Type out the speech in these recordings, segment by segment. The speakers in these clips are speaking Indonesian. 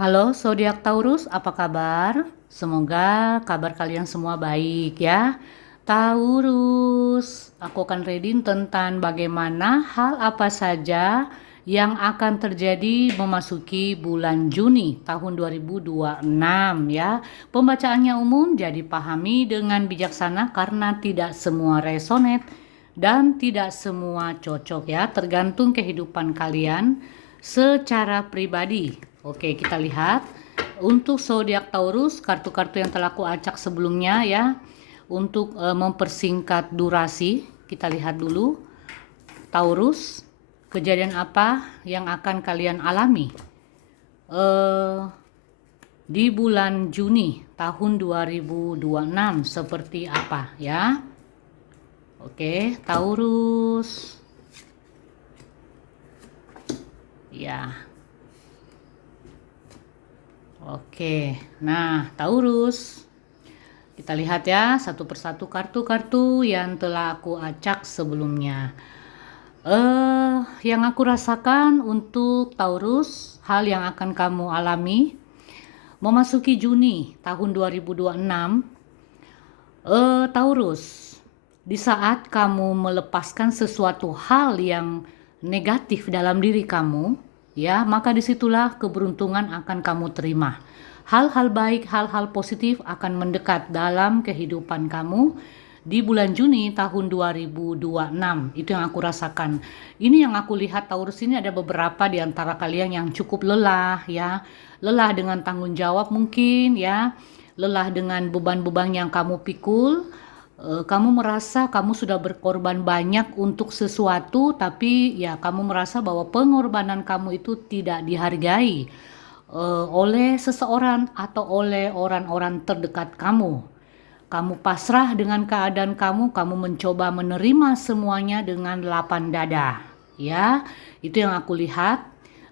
Halo zodiak Taurus, apa kabar? Semoga kabar kalian semua baik ya. Taurus, aku akan reading tentang bagaimana hal apa saja yang akan terjadi memasuki bulan Juni tahun 2026 ya. Pembacaannya umum, jadi pahami dengan bijaksana karena tidak semua resonate dan tidak semua cocok ya, tergantung kehidupan kalian secara pribadi. Oke, kita lihat untuk zodiak Taurus, kartu-kartu yang telah aku acak sebelumnya ya. Untuk mempersingkat durasi, kita lihat dulu Taurus, kejadian apa yang akan kalian alami di bulan Juni tahun 2026 seperti apa ya. Oke, Taurus. Ya. Oke, nah Taurus, kita lihat ya satu persatu kartu-kartu yang telah aku acak sebelumnya. Yang aku rasakan untuk Taurus, hal yang akan kamu alami memasuki Juni tahun 2026. Taurus, di saat kamu melepaskan sesuatu hal yang negatif dalam diri kamu, ya, maka disitulah keberuntungan akan kamu terima. Hal-hal baik, hal-hal positif akan mendekat dalam kehidupan kamu di bulan Juni tahun 2026. Itu yang aku rasakan. Ini yang aku lihat Taurus ini ada beberapa di antara kalian yang cukup lelah ya. Lelah dengan tanggung jawab mungkin ya. Lelah dengan beban-beban yang kamu pikul. Kamu merasa kamu sudah berkorban banyak untuk sesuatu, tapi ya kamu merasa bahwa pengorbanan kamu itu tidak dihargai oleh seseorang atau oleh orang-orang terdekat kamu. Kamu pasrah dengan keadaan kamu mencoba menerima semuanya dengan lapang dada. Ya, itu yang aku lihat.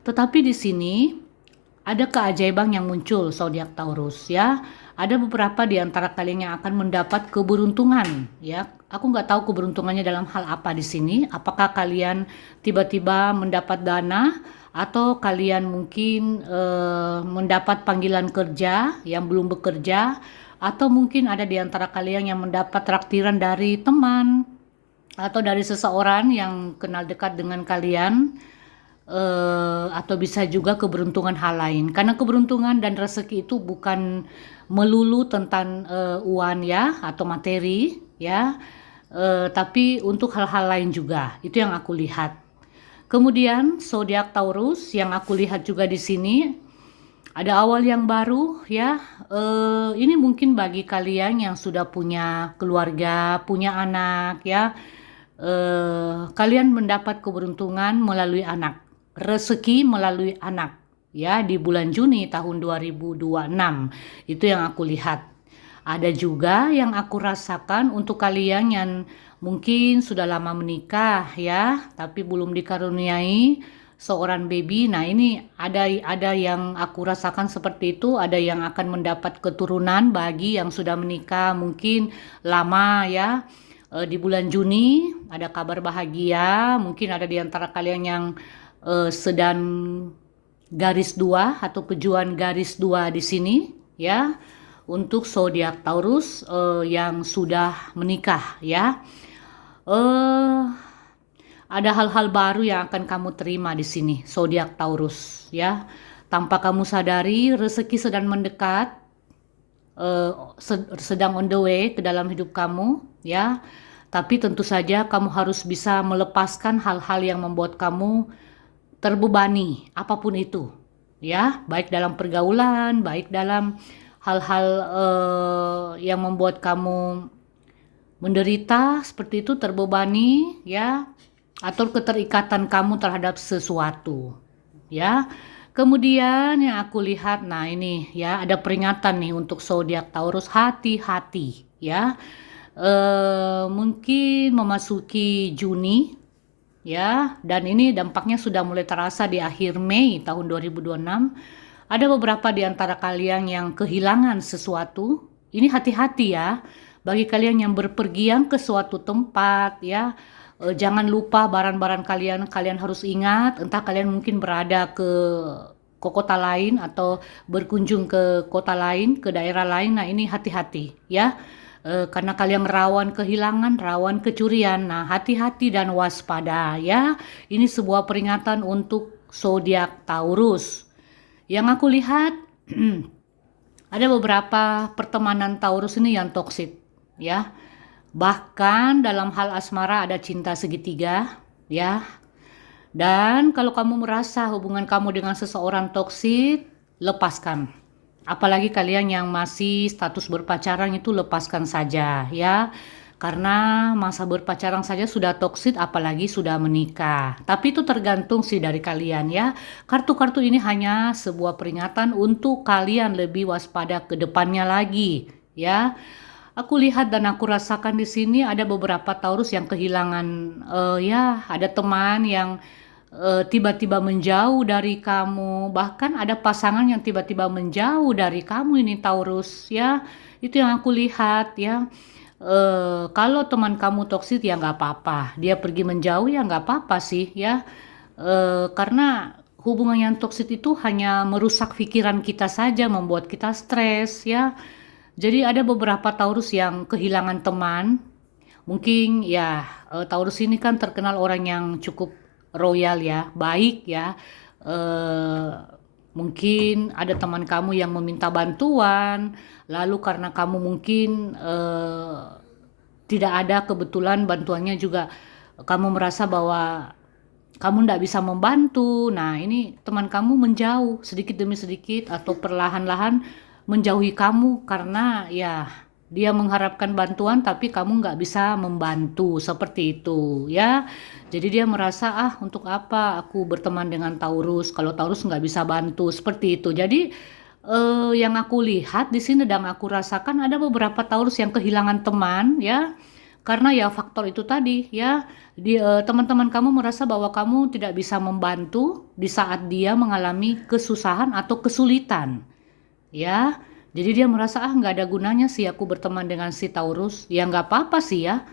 Tetapi di sini ada keajaiban yang muncul zodiak Taurus ya. Ada beberapa di antara kalian yang akan mendapat keberuntungan ya. Aku nggak tahu keberuntungannya dalam hal apa di sini. Apakah kalian tiba-tiba mendapat dana atau kalian mungkin mendapat panggilan kerja yang belum bekerja, atau mungkin ada di antara kalian yang mendapat traktiran dari teman atau dari seseorang yang kenal dekat dengan kalian. Atau bisa juga keberuntungan hal lain, karena keberuntungan dan rezeki itu bukan melulu tentang uang ya atau materi ya, tapi untuk hal-hal lain juga. Itu yang aku lihat. Kemudian zodiak Taurus yang aku lihat juga di sini ada awal yang baru ya. Ini mungkin bagi kalian yang sudah punya keluarga, punya anak ya. Kalian mendapat keberuntungan melalui anak, rezeki melalui anak ya di bulan Juni tahun 2026. Itu yang aku lihat. Ada juga yang aku rasakan untuk kalian yang mungkin sudah lama menikah ya, tapi belum dikaruniai seorang baby. Nah, ini ada yang aku rasakan seperti itu, ada yang akan mendapat keturunan bagi yang sudah menikah mungkin lama ya. Di bulan Juni ada kabar bahagia, mungkin ada di antara kalian yang sedang garis dua atau pejuang garis dua di sini ya, untuk zodiak Taurus yang sudah menikah ya. Ada hal-hal baru yang akan kamu terima di sini zodiak Taurus ya. Tanpa kamu sadari rezeki sedang mendekat, sedang on the way ke dalam hidup kamu ya. Tapi tentu saja kamu harus bisa melepaskan hal-hal yang membuat kamu terbebani, apapun itu ya, baik dalam pergaulan, baik dalam hal-hal yang membuat kamu menderita seperti itu, terbebani ya, atau keterikatan kamu terhadap sesuatu ya. Kemudian yang aku lihat, nah ini ya, ada peringatan nih untuk zodiak Taurus, hati-hati ya. Mungkin memasuki Juni ya, dan ini dampaknya sudah mulai terasa di akhir Mei tahun 2026. Ada beberapa di antara kalian yang kehilangan sesuatu. Ini hati-hati ya, bagi kalian yang berpergian ke suatu tempat ya. Jangan lupa barang-barang kalian harus ingat, entah kalian mungkin berada ke ke kota lain atau berkunjung ke kota lain, ke daerah lain. Nah, ini hati-hati ya. Karena kalian rawan kehilangan, rawan kecurian. Nah, hati-hati dan waspada ya. Ini sebuah peringatan untuk zodiak Taurus. Yang aku lihat ada beberapa pertemanan Taurus ini yang toksik ya. Bahkan dalam hal asmara ada cinta segitiga ya. Dan kalau kamu merasa hubungan kamu dengan seseorang toksik, lepaskan. Apalagi kalian yang masih status berpacaran itu lepaskan saja ya. Karena masa berpacaran saja sudah toksik apalagi sudah menikah. Tapi itu tergantung sih dari kalian ya. Kartu-kartu ini hanya sebuah peringatan untuk kalian lebih waspada ke depannya lagi ya. Aku lihat dan aku rasakan di sini ada beberapa Taurus yang kehilangan ya, ada teman yang tiba-tiba menjauh dari kamu, bahkan ada pasangan yang tiba-tiba menjauh dari kamu ini Taurus ya. Itu yang aku lihat ya. Kalau teman kamu toksik ya nggak apa-apa, dia pergi menjauh ya nggak apa-apa sih ya. Karena hubungan yang toksik itu hanya merusak pikiran kita saja, membuat kita stres ya. Jadi ada beberapa Taurus yang kehilangan teman. Mungkin ya Taurus ini kan terkenal orang yang cukup royal ya, baik ya. Eh, Mungkin ada teman kamu yang meminta bantuan, lalu karena kamu mungkin tidak ada kebetulan bantuannya juga, kamu merasa bahwa kamu tidak bisa membantu. Nah, ini teman kamu menjauh sedikit demi sedikit atau perlahan-lahan menjauhi kamu karena ya dia mengharapkan bantuan tapi kamu nggak bisa membantu seperti itu ya. Jadi dia merasa untuk apa aku berteman dengan Taurus kalau Taurus nggak bisa bantu seperti itu. Jadi yang aku lihat di sini dan aku rasakan ada beberapa Taurus yang kehilangan teman ya. Karena ya faktor itu tadi ya, teman-teman kamu merasa bahwa kamu tidak bisa membantu di saat dia mengalami kesusahan atau kesulitan ya. Jadi dia merasa nggak ada gunanya sih aku berteman dengan si Taurus. Ya nggak apa-apa sih ya,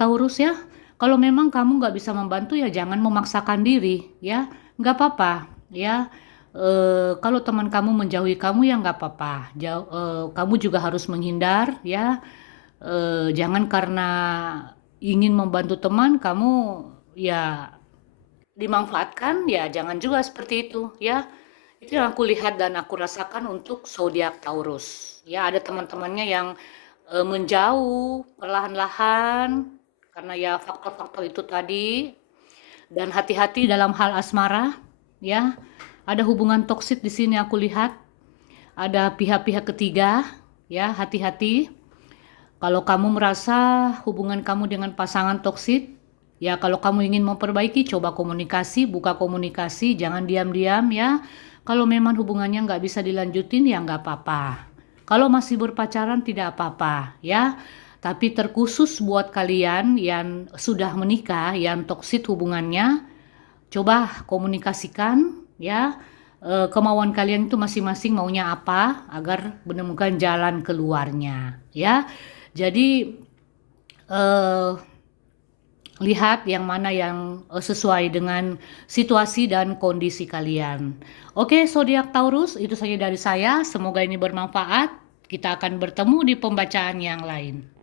Taurus ya. Kalau memang kamu nggak bisa membantu ya jangan memaksakan diri ya, nggak apa-apa ya. Kalau teman kamu menjauhi kamu ya nggak apa-apa. Kamu juga harus menghindar ya. Jangan karena ingin membantu teman kamu ya dimanfaatkan, ya jangan juga seperti itu ya. Itu yang aku lihat dan aku rasakan untuk zodiak Taurus ya. Ada teman-temannya yang menjauh perlahan-lahan karena ya faktor-faktor itu tadi. Dan hati-hati dalam hal asmara ya. Ada hubungan toksik di sini aku lihat, ada pihak-pihak ketiga ya, hati-hati. Kalau kamu merasa hubungan kamu dengan pasangan toksik, ya kalau kamu ingin memperbaiki, coba komunikasi, buka komunikasi, jangan diam-diam ya. Kalau memang hubungannya nggak bisa dilanjutin, ya nggak apa-apa. Kalau masih berpacaran, tidak apa-apa ya. Tapi terkhusus buat kalian yang sudah menikah, yang toksik hubungannya, coba komunikasikan ya. Kemauan kalian itu masing-masing maunya apa, agar menemukan jalan keluarnya ya. Jadi eh, lihat yang mana yang sesuai dengan situasi dan kondisi kalian. Oke, zodiak Taurus, itu saja dari saya. Semoga ini bermanfaat. Kita akan bertemu di pembacaan yang lain.